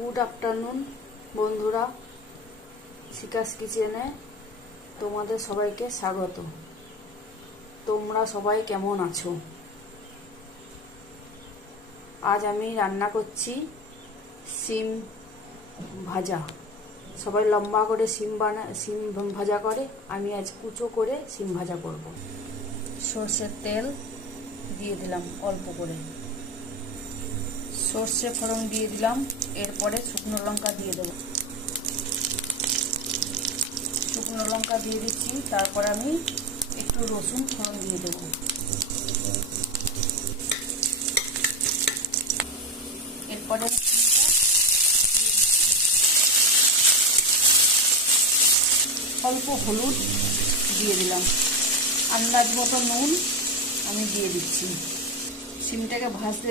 Good afternoon বন্ধুরা, শিকাস কিচেনে তোমাদের সবাইকে স্বাগত। তোমরা সবাই কেমন আছো? আজ আমি রান্না করছি শিম ভাজা। সবাই লম্বা করে শিম ভাজা করে, আমি আজ কুচো করে শিম ভাজা করব। সর্ষের তেল দিয়ে দিলাম অল্প করে, সর্ষে ফোড়ন দিয়ে দিলাম, এরপরে শুকনো লঙ্কা দিয়ে দেবো। শুকনো লঙ্কা দিয়ে দিচ্ছি, তারপর আমি একটু রসুন ফোড়ন দিয়ে দেবো। এরপরে অল্প হলুদ দিয়ে দিলাম, আন্দাজ মতো নুন আমি দিয়ে দিচ্ছি। শিমটাকে ভাজতে